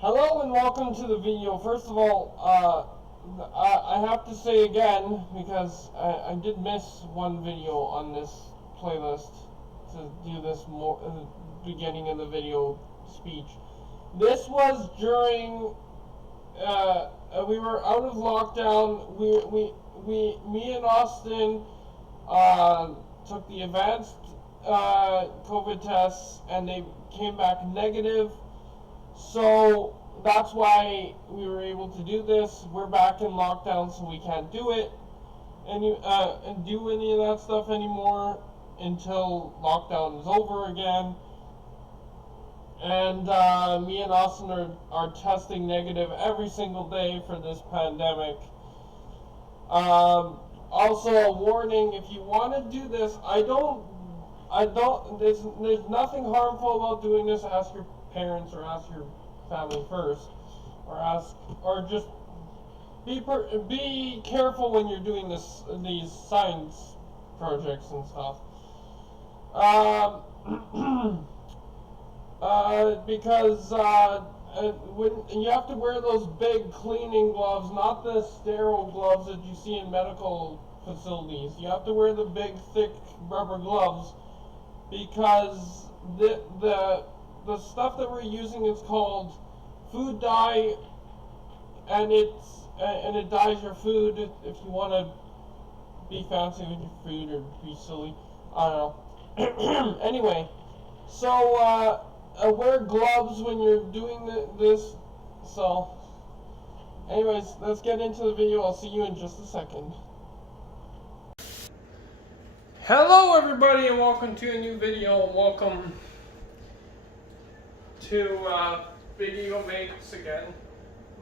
Hello and welcome to the video. First of all, I have to say again, because I did miss one video on this playlist to do this more at the beginning of the video speech. This was during, we were out of lockdown. Me and Austin took the advanced COVID tests and they came back negative. So that's why we were able to do this. We're back in lockdown, so we can't do it and do any of that stuff anymore until lockdown is over again. And me and Austin are testing negative every single day for this pandemic. Also, a warning: if you want to do this, there's nothing harmful about doing this. Ask your parents or ask your family first, or just be careful when you're doing these science projects and stuff. Because when you have to wear those big cleaning gloves, not the sterile gloves that you see in medical facilities. You have to wear the big, thick rubber gloves because the stuff that we're using is called food dye, and it dyes your food if you want to be fancy with your food or be silly. I don't know. Anyway, so wear gloves when you're doing this. So, anyways, let's get into the video. I'll see you in just a second. Hello, everybody, and welcome to a new video. Welcome to Bigego Makes again.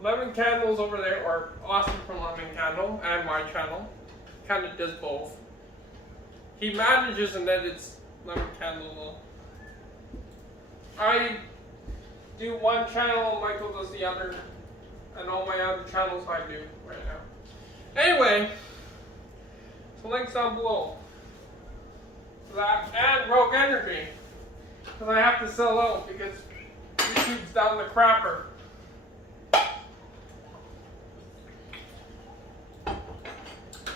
Lemon Candles over there, or Austin from Lemon Candle, and my channel. Kind of does both. He manages and edits Lemon Candle. I do one channel, Michael does the other, and all my other channels I do right now. Anyway, so links down below for that, and Rogue Energy, because I have to sell out because YouTube's down the crapper.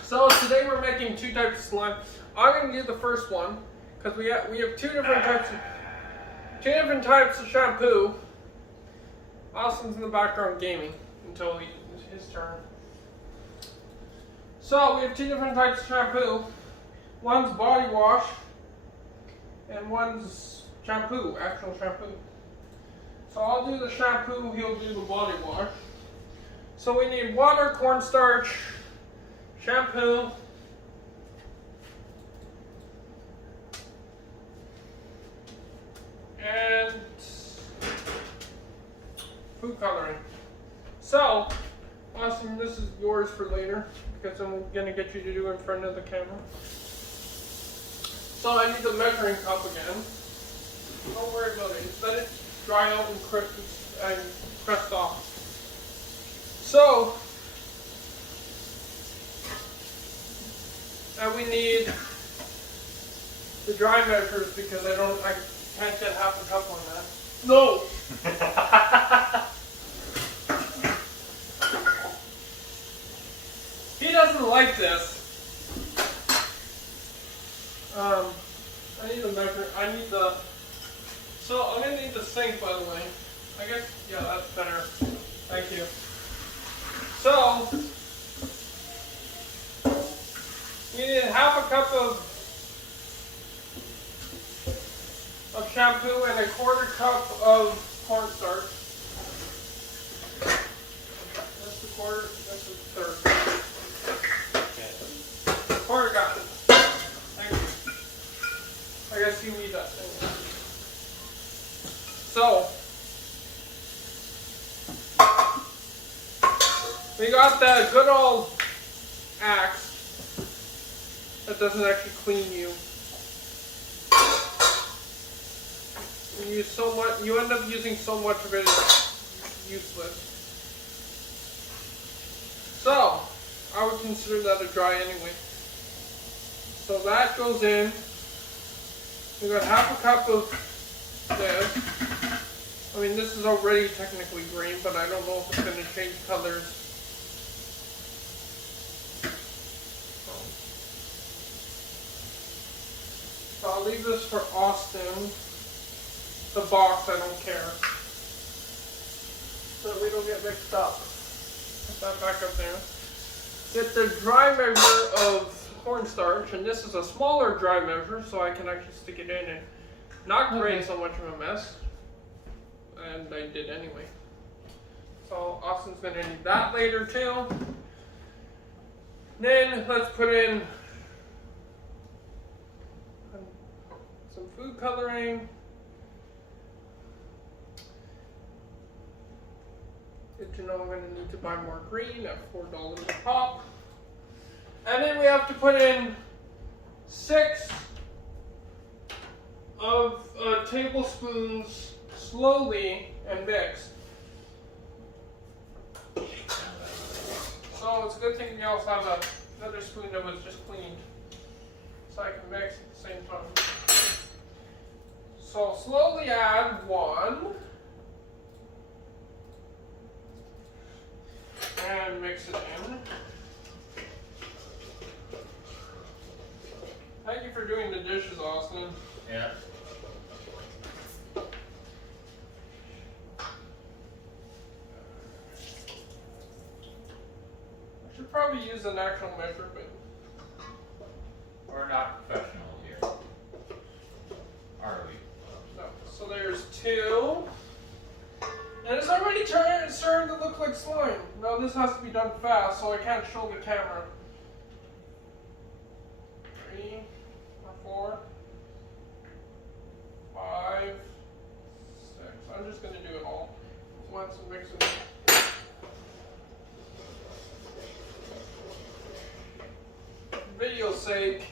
So today we're making two types of slime. I'm going to do the first one because we have two different types of shampoo. Austin's in the background gaming until it's his turn. So we have two different types of shampoo. One's body wash and one's shampoo, actual shampoo. So I'll do the shampoo, he'll do the body wash. So we need water, cornstarch, shampoo, and food coloring. So, Austin, this is yours for later because I'm going to get you to do it in front of the camera. So I need the measuring cup again. Don't worry about it. Just let it dry out and crest off. So, and we need the dry measures because I can't get half a cup on that. No! He doesn't like this. I need a measure. So I'm gonna need the sink, by the way. I guess, yeah, that's better. Thank you. So, you need half a cup of shampoo and a quarter cup of cornstarch. That's the quarter, that's the third. Quarter cup. Thank you. I guess you need that thing. So, we got that good old axe that doesn't actually clean you. You use so much, you end up using so much of it, it's useless. So, I would consider that a dry anyway. So that goes in. We got half a cup of this. I mean, this is already technically green, but I don't know if it's going to change colors. So I'll leave this for Austin. The box, I don't care. So we don't get mixed up. Put that back up there. Get the dry measure of cornstarch, and this is a smaller dry measure, so I can actually stick it in and not create so much of a mess. And I did anyway. So Austin's gonna need that later too. Then let's put in some food coloring. Good to know I'm going to need to buy more green at $4 a pop. And then we have to put in 6 tablespoons slowly and mix. So it's a good thing we also have another spoon that was just cleaned, so I can mix at the same time. So slowly add 1. And mix it in. Thank you for doing the dishes, Austin. Yeah. I should probably use an actual measure, but We're not professionals here. Are we? no. So there's 2. And it's already starting to look like slime. Now this has to be done fast, so I can't show the camera. 3 or 4, 5, 6. I'm just gonna do it all once and mix it. For video's sake.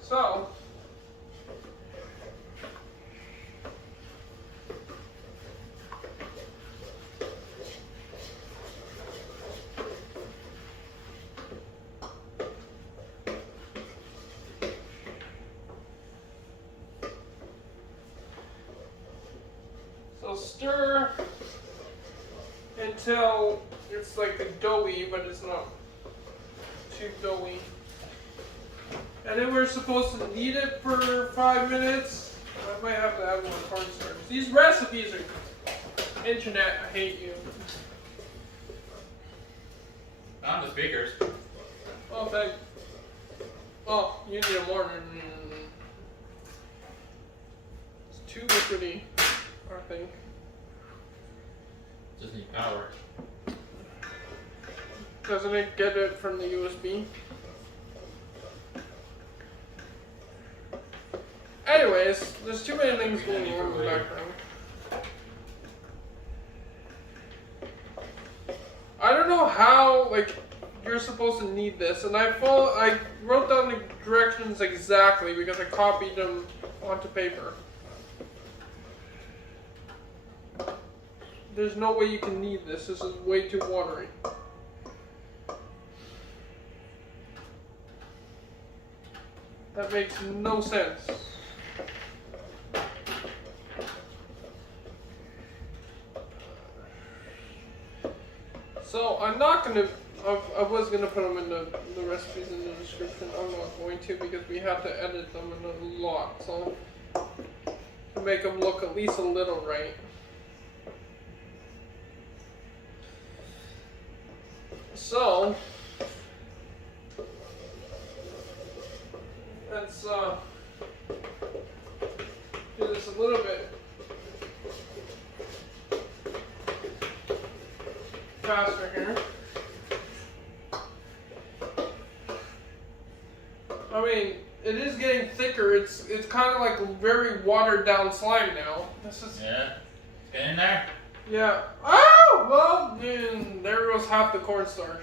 So. Stir until it's like a doughy, but it's not too doughy. And then we're supposed to knead it for 5 minutes. I might have to add more cornstarch. These recipes are internet. I hate you. On the speakers. Oh, thank. Oh, you need a mortar. It's too liquidy, I think. Just need power. Doesn't it get it from the USB? Anyways, there's too many things going on in the background. I don't know how, like, you're supposed to knead this, and I wrote down the directions exactly because I copied them onto paper. There's no way you can knead this. This is way too watery. That makes no sense. So I'm not gonna. I was gonna put them in the recipes in the description. I'm not going to because we have to edit them in a lot. So to make them look at least a little right. So let's do this a little bit faster here. I mean, it is getting thicker. It's kind of like a very watered down slime now. This is Yeah. Get in there. yeah. Oh well, there goes half the cornstarch.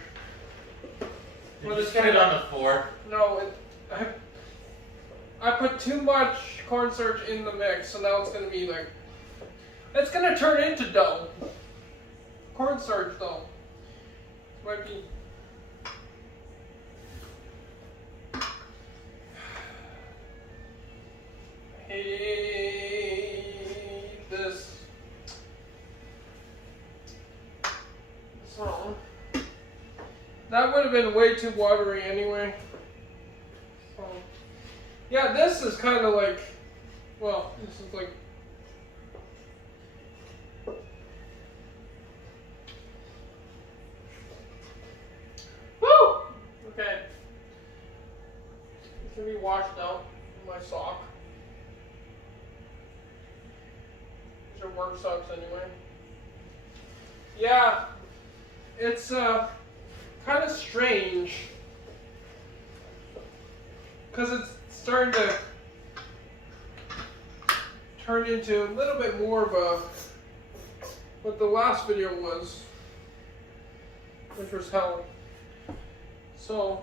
Did Well, you it's put it gonna- on the floor? No, I put too much cornstarch in the mix, so now it's gonna be like, it's gonna turn into dough. Cornstarch dough. Might be. I hate this That would have been way too watery anyway. So, yeah, this is kind of like, well, this is like, woo! Okay. It can be washed out in my sock. These are work socks anyway. Yeah, it's kind of strange because it's starting to turn into a little bit more of a what the last video was, which was hell. So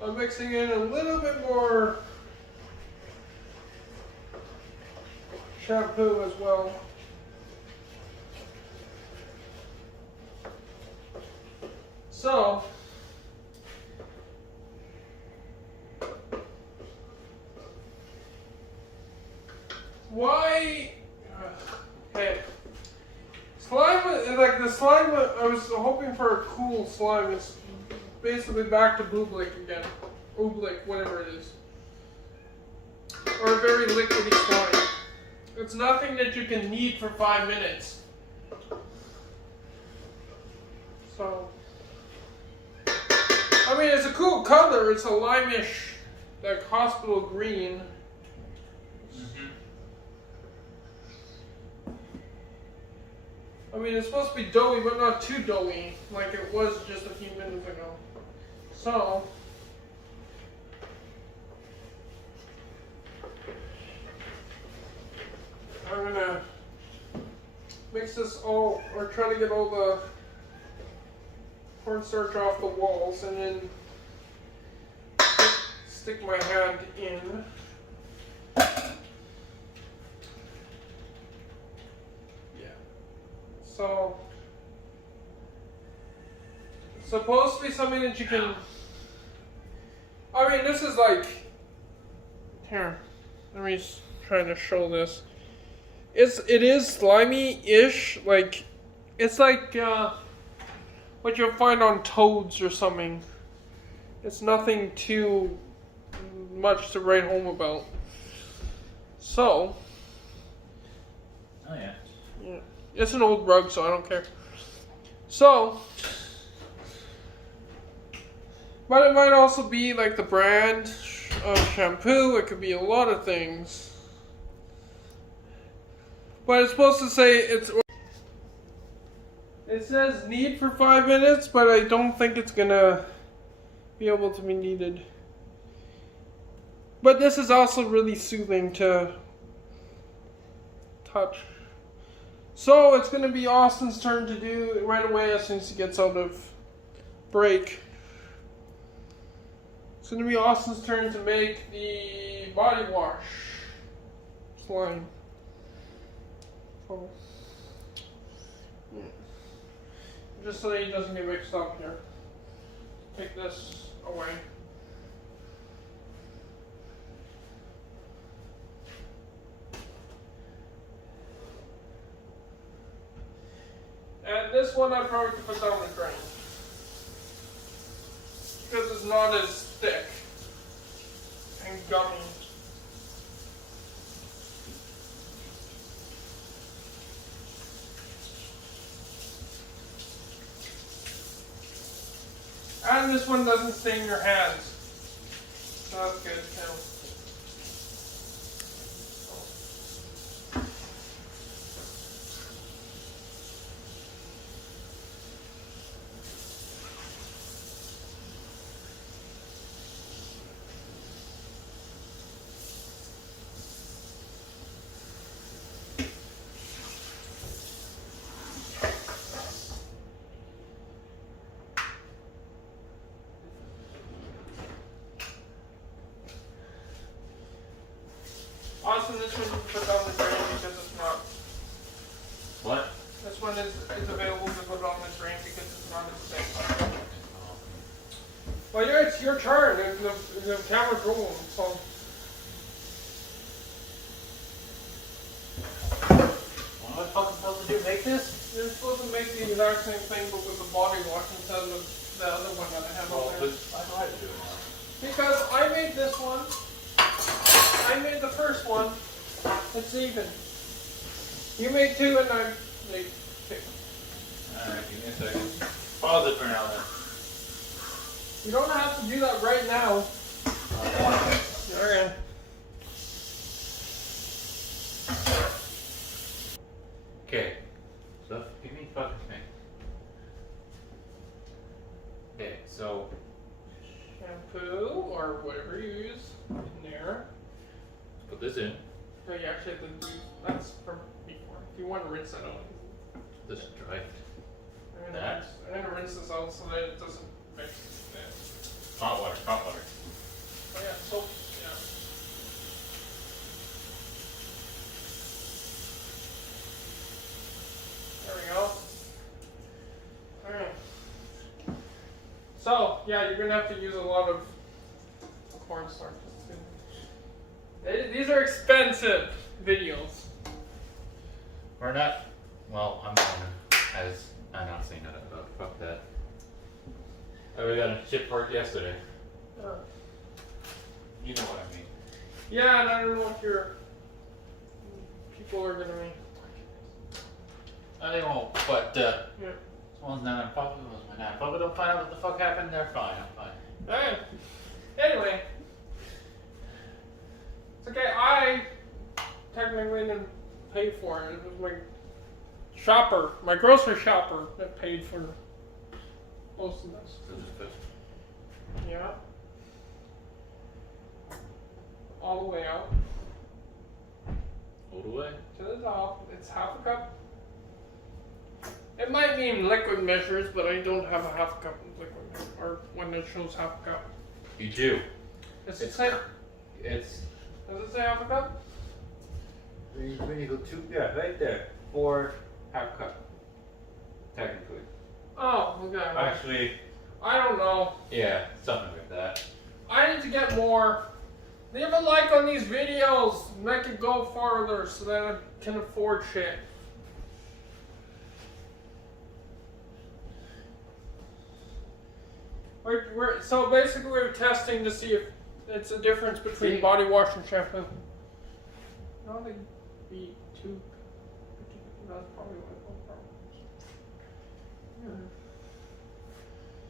I'm mixing in a little bit more shampoo as well. So, why? Hey, slime, like the slime, I was hoping for a cool slime. It's basically back to Bublik again. Ooblik, whatever it is. Or a very liquidy slime. It's nothing that you can knead for 5 minutes. So, I mean, it's a cool color. It's a limeish, like hospital green. I mean, it's supposed to be doughy, but not too doughy, like it was just a few minutes ago. So, I'm gonna mix this all, or try to get all the cornstarch off the walls, and then stick my hand in. Yeah. So, it's supposed to be something that you can. I mean, this is like. Here, let me try to show this. It is slimy-ish, like it's like what you'll find on toads or something. It's nothing too much to write home about. So, Oh yeah. yeah, it's an old rug, so I don't care. So, but it might also be like the brand of shampoo. It could be a lot of things. But it's supposed to say it says knead for 5 minutes, but I don't think it's gonna be able to be kneaded. But this is also really soothing to touch. So it's gonna be Austin's turn to do right away as soon as he gets out of break. It's gonna be Austin's turn to make the body wash slime. Oh. Yeah. Just so that he doesn't get mixed up here. Take this away. And this one I probably could put down the drain. Because it's not as thick and gummy. And this one doesn't stain your hands. So that's good too. Austin, this one you can put down the drain because it's not. What? This one is available to put on the drain because it's not as thick. Well, yeah, it's your turn. The camera's rolling, so. What am I fucking supposed to do? Make this? You're supposed to make the exact same thing, but with the body wash instead of the other one that I have Well, up there. I know how to do it now. Because I made this one. I made the first one. It's even. You made 2 and I made 2. Alright, give me a second. Pause it for now then. You don't have to do that right now. Okay. Okay. So, give me fucking thing. Okay, so. Shampoo or whatever you use in there. Put this in. No, you actually have to do that's from before. If you want to rinse it out. This is dry. I'm gonna rinse this out so that it doesn't mix. Hot water, hot water. Oh yeah, soap. Yeah. There we go. Alright. So, yeah, you're gonna have to use a lot of cornstarch. These are expensive videos. We're not. Well, I'm gonna. As I'm not saying that about. Fuck that. Oh, we got a ship for it yesterday. You know what I mean. Yeah, and I don't know if your people are gonna be. They won't, but Yeah. one's not unpopular, one's not unpopular. Don't find out what the fuck happened. They're fine. I'm fine. Alright. Anyway. It's okay, I technically didn't pay for it. It was my shopper, my grocery shopper that paid for most of this. So just put. Yeah. All the way out All the way. to the top. It's half a cup. It might mean liquid measures, but I don't have a half a cup of liquid measure, or one that shows half a cup. You do. Does it say? It's. Does it say half a cup? When you go 2, yeah, right there. 4 half cup. Technically. Oh, okay. Actually, I don't know. yeah, something like that. I need to get more. Leave a like on these videos. Make it go farther so that I can afford shit. So basically we're testing to see if it's a difference between body wash and shampoo. No, they be too. That's probably what the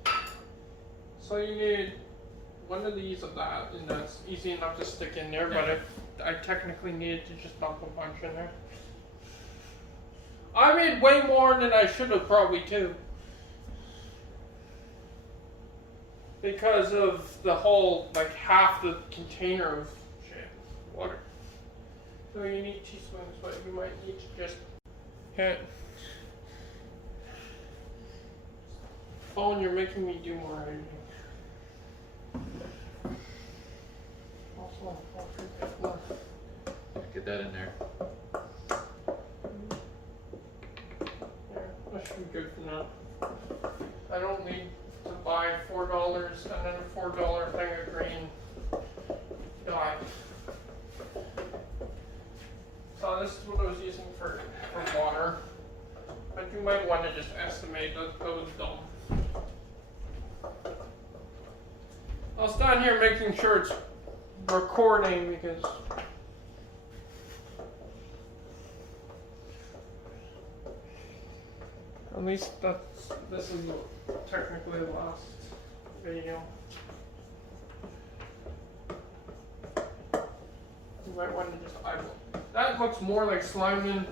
problem is. So you need one of these of that, and that's easy enough to stick in there, but I technically needed to just dump a bunch in there. I made way more than I should have probably too. Because of the whole, like half the container of shit, water. So you need teaspoons, but you might need to just hit. Phone, you're making me do more editing. Also, I'll forget one. Get that in there. Yeah, that should be good for now. I don't need to buy $4 and then a $4 thing of green dye. So this is what I was using for water. But you might want to just estimate that was dumb. I'll stand here making sure it's recording because at least this is technically the last video. You might want to just eyeball. That looks more like slime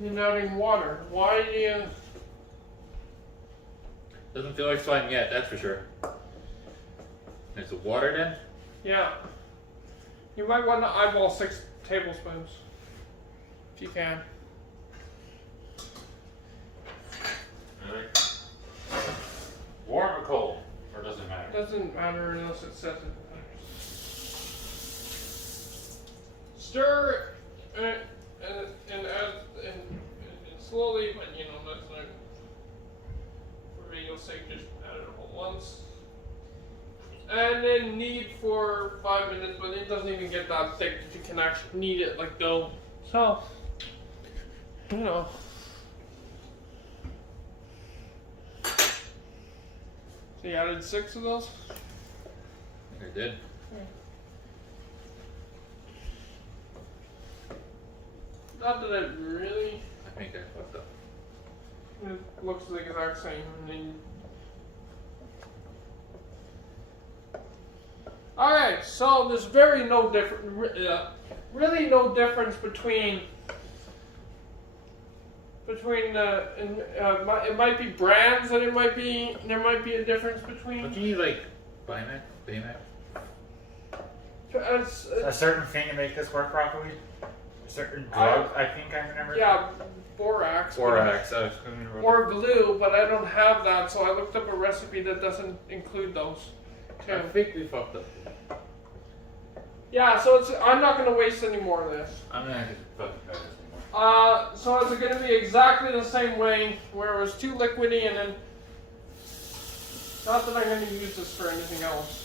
than adding water. Why do you? Doesn't feel like slime yet, that's for sure. There's the water then? Yeah. You might want to eyeball 6 tablespoons. If you can. Alright. Warm or cold? Or does it matter? Doesn't matter unless it says it. Stir and slowly, but you know that's not for video's sake. Just add it all once, and then knead for 5 minutes. But it doesn't even get that thick that you can actually knead it like dough. So, you know, So you added 6 of those? I think I did. Not that it really. I think I fucked up. It looks the exact same. And then... Alright, so there's really no difference between it might be brands that there might be a difference between. Don't you need like Baymax? A certain thing to make this work properly? A certain drug, I think I remember. Yeah, borax. Borax. I was going to Or glue, but I don't have that, so I looked up a recipe that doesn't include those. Too. I think we fucked up. Yeah, so I'm not going to waste any more of this. I'm not going to fucking try this anymore. So it's going to be exactly the same way, where it was too liquidy, and then... Not that I'm going to use this for anything else,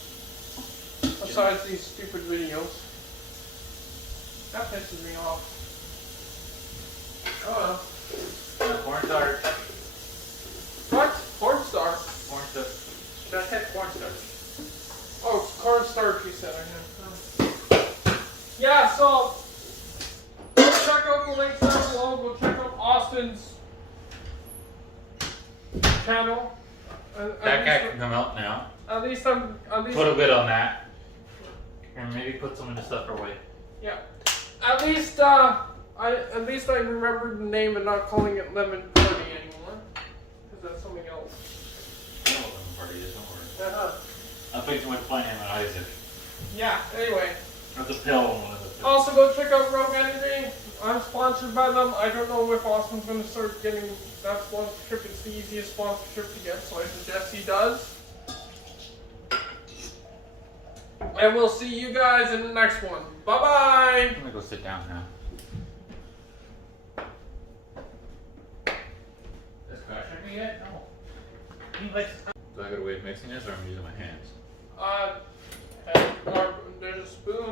besides these stupid videos. That pisses me off. Oh well. Cornstarch. What? Cornstarch? Cornstarch. That said cornstarch. Oh, it's cornstarch, you said. Yeah, so go check out the links down below. Go check out Austin's channel. That guy can come out now. At least Put a bit on that. And maybe put some of the stuff away. Yeah. At least I remembered the name and not calling it Lemon Party anymore. Because that's something else. I know what lemon party is, don't worry. I played too much fun in Isaac. Yeah, anyway. That's a pill on one of the pills. Also go check out Rogue Energy. I'm sponsored by them. I don't know if Austin's going to start getting that sponsorship. It's the easiest sponsorship to get, so I suggest he does. And we'll see you guys in the next one. Bye-bye! I'm gonna go sit down now. Is Crash ready yet? No. He likes. Do I got a way of mixing this, or am I using my hands? There's a spoon.